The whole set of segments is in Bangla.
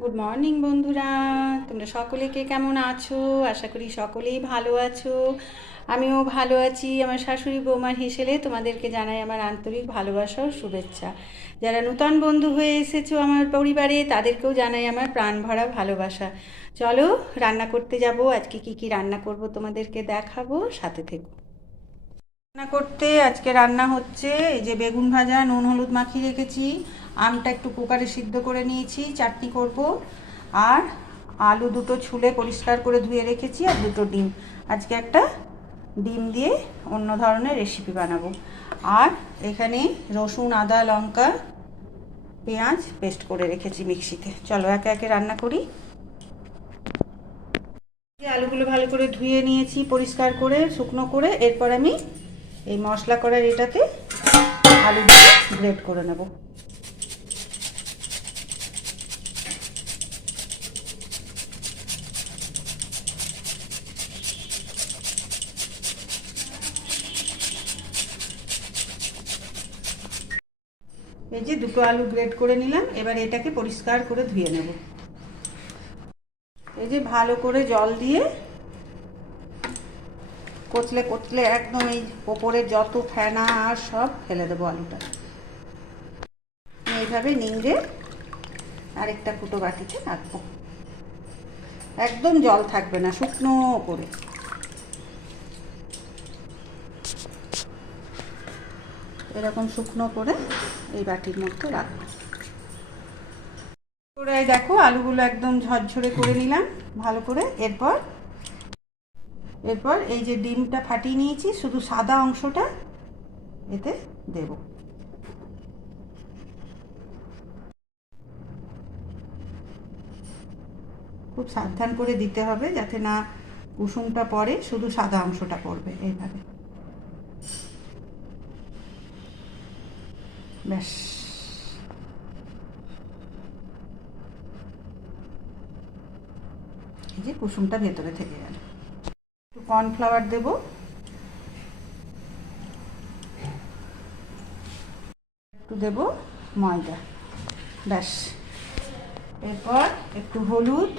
গুড মর্নিং বন্ধুরা, তোমরা সকলে কে কেমন আছো? আশা করি সকলেই ভালো আছো। আমিও ভালো আছি। আমার শাশুড়ি বৌমার হিসেবে তোমাদেরকে জানাই আমার আন্তরিক ভালোবাসা ও শুভেচ্ছা। যারা নূতন বন্ধু হয়ে এসেছো আমার পরিবারে, তাদেরকেও জানাই আমার প্রাণ ভরা ভালোবাসা। চলো রান্না করতে যাব। আজকে কি কি রান্না করব তোমাদেরকে দেখাবো, সাথে থেকো। রান্না করতে আজকে রান্না হচ্ছে এই যে বেগুন ভাজা, নুন হলুদ মাখিয়ে রেখেছি, আমটা একটু কুকারে সিদ্ধ করে নিয়েছি, চাটনি করব। আর আলু দুটো ছুলে পরিষ্কার করে ধুয়ে রেখেছি, আর দুটো ডিম। আজকে একটা ডিম দিয়ে অন্য ধরনের রেসিপি বানাবো। আর এখানে রসুন, আদা, লঙ্কা, পেঁয়াজ পেস্ট করে রেখেছি মিক্সিতে। চলো একে একে রান্না করি। আলুগুলো ভালো করে ধুয়ে নিয়েছি পরিষ্কার করে, শুকনো করে। এরপর আমি এই মশলা করার এটাতে আলু দিয়ে গ্রেট করে নেব। এই যে দুটো আলু গ্রেট করে নিলাম, এবার এটাকে পরিষ্কার করে ধুয়ে নেব। এই যে ভালো করে জল দিয়ে কচলে কচলে একদম এই ওপরে যত ফেনা আর সব ফেলে দেবো আলুটা। এইভাবে নিংড়ে আরেকটা ফুটো বাটিতে রাখবো। একদম জল থাকবে না, শুকনো করে। এরকম শুকনো করে এই বাটির মধ্যে রাখবো। করে দেখো আলুগুলো একদম ঝরঝরে করে নিলাম ভালো করে। এরপর এই যে ডিমটা ফাটিয়ে নিয়েছি, শুধু সাদা অংশটা এতে দেব। খুব সাবধান করে দিতে হবে যাতে না কুসুমটা পড়ে, শুধু সাদা অংশটা পড়বে। এইভাবে ব্যাস। এই যে কুসুমটা ভেতরে থেকে গেল। একটু কর্নফ্লাওয়ার দেব, একটু দেব ময়দা, ব্যাস। এরপর একটু হলুদ,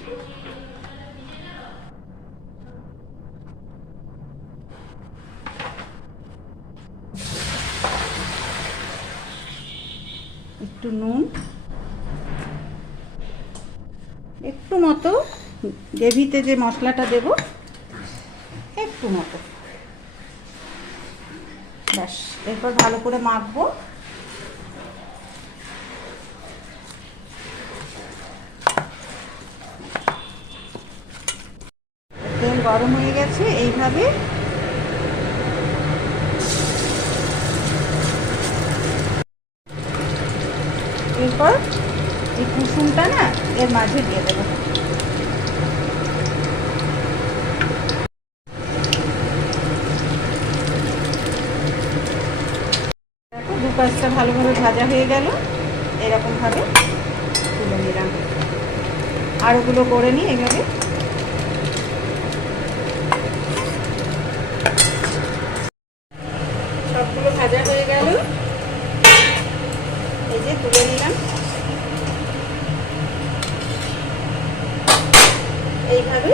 একটু নুন, একটু মতো গ্রেভিতে যে মশলাটা দেব একটু মতো, ব্যাস। এরপর ভালো করে মাখবো। তেল গরম হয়ে গেছে। এইভাবে এরপর এই কুসুমটা না এর মাঝে দিয়ে দেবো। দেখো দু পাশটা ভালোভাবে ভাজা হয়ে গেল। এরকমভাবে তুলে নিলাম। আর ওগুলো করে নিই এইভাবে। সবগুলো ভাজা হয়ে গেল, এই যে তুলে নিলাম। এইভাবে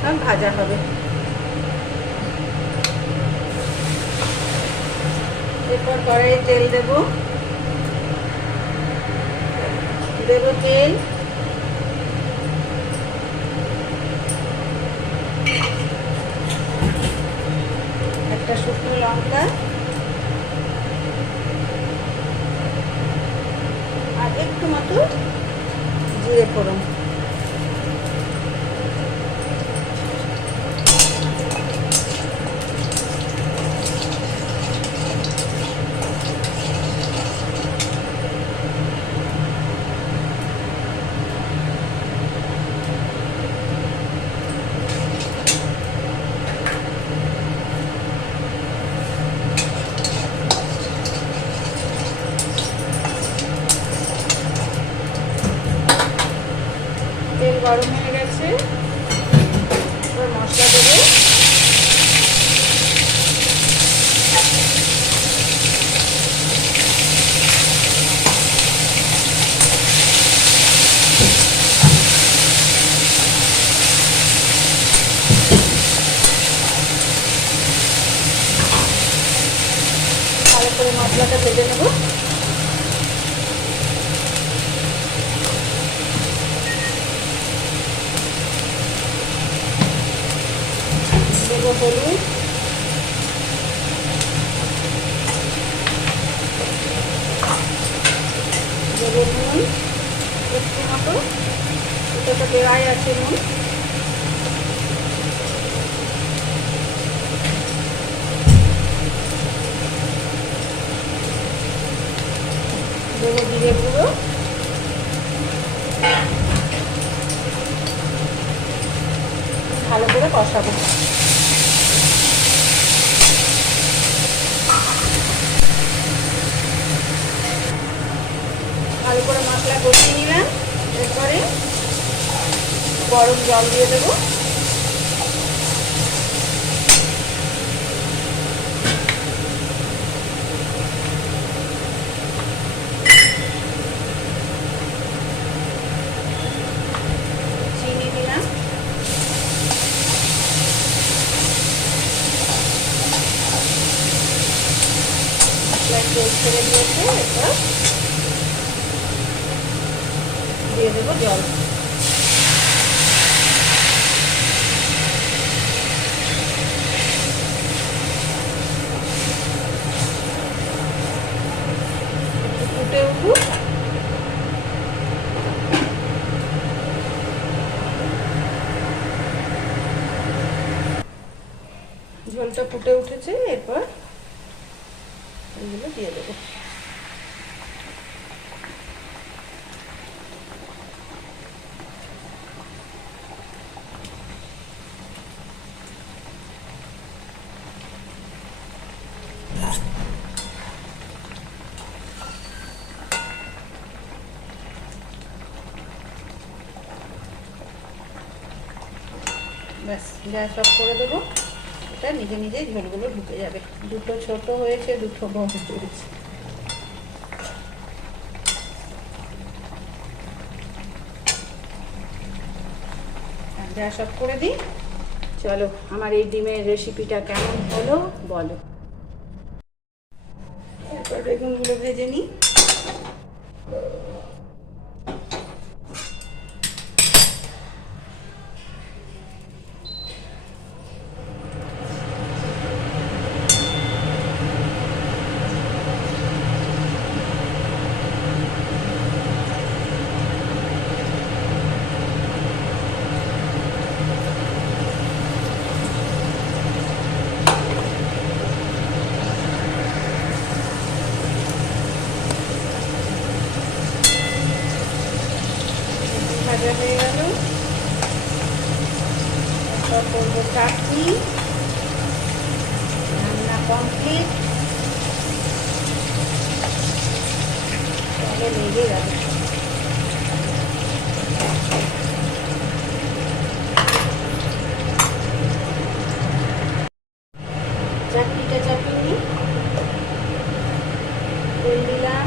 সব ভাজা হবে। এরপর কড়াইয়ে তেল দেব, তেল, একটা শুকনো লঙ্কা, আর একটু মতো জিরে ফোড়ন। করে মশলাটা ভেজে নেব। দেবো হলুদ, দেবো নুন একটু মতো, এটা তো দেওয়াই আছে নুন। দেবো জিরে গুঁড়ো, ভালো করে কষাবো। ভালো করে মশলা কষিয়ে নিলাম। এরপরে গরম জল দিয়ে দেবো। চিনি দিলাম। মশলায় তেল ছেড়ে দিয়েছে। এরপর দিয়ে দেবো জল। ফুটে উঠুক। ঝোলটা ফুটে উঠেছে। এরপর এগুলো দিয়ে দেবো। ব্যাস, গ্যাস অফ করে দেবো। এটা নিজে নিজেই ঝোলগুলো ঢুকে যাবে। দুটো ছোট হয়েছে, দুটো বড় হয়েছে। গ্যাস অফ করে দিই। চলো, আমার এই ডিমের রেসিপিটা কেমন হলো বলো। এরপর বেগুনগুলো ভেজে নিই। ভাজা হয়ে গেল। এরপর করবো চাটনি। রান্না কমপ্লিট। তাহলে লেগে যাবে। চাটনিটা চাপিয়ে নিই। তেল দিলাম,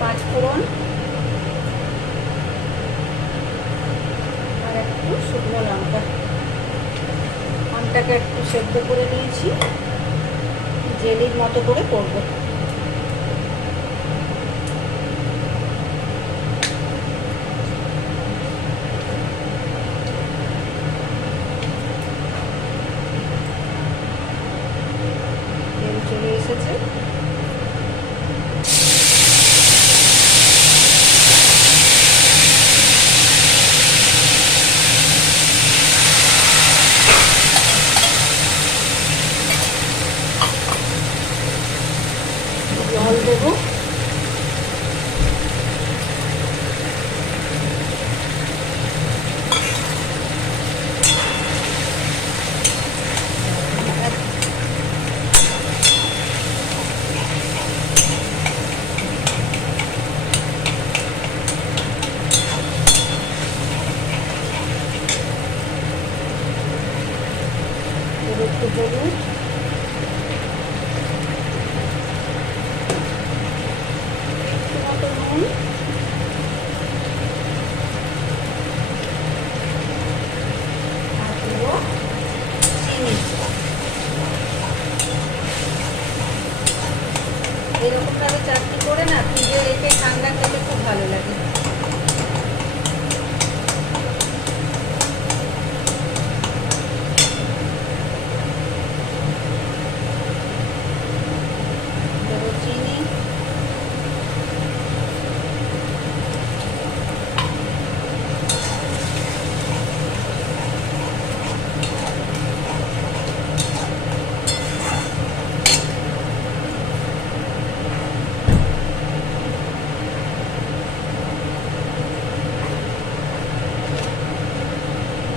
5 ফোড়ন আর একটু শুকনো লঙ্কা। আমটাকে একটু সেদ্ধ করে নিয়েছি, জেলির মতো করে করবো। তেল চলে এসেছে। জল দেবো। একটু হলুদ, একটু মতো নুন, আর দেবো চিনি। ভালো লাগে। দেবো চিনি,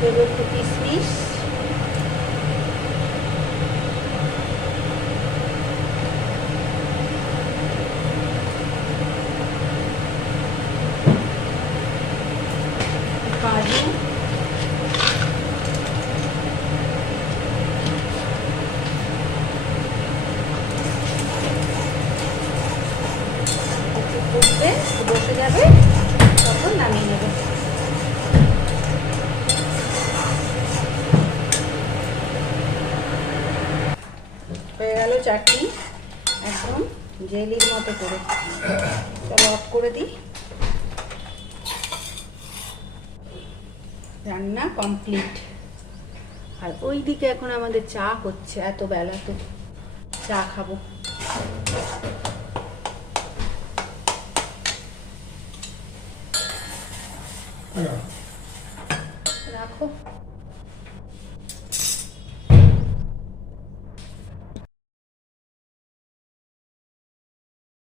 দেবো একটু কিশমিশ, কাজু, একটু ফুটবে, বসে যাবে, তখন নামিয়ে নেবো। হয়ে গেল চাটনি একদম জেলির মতো করে। চলো অফ করে দিই। রান্না কমপ্লিট। আর ওই দিকে এখন আমাদের চা হচ্ছে, এত বেলা তো চা খাবো। রাখো।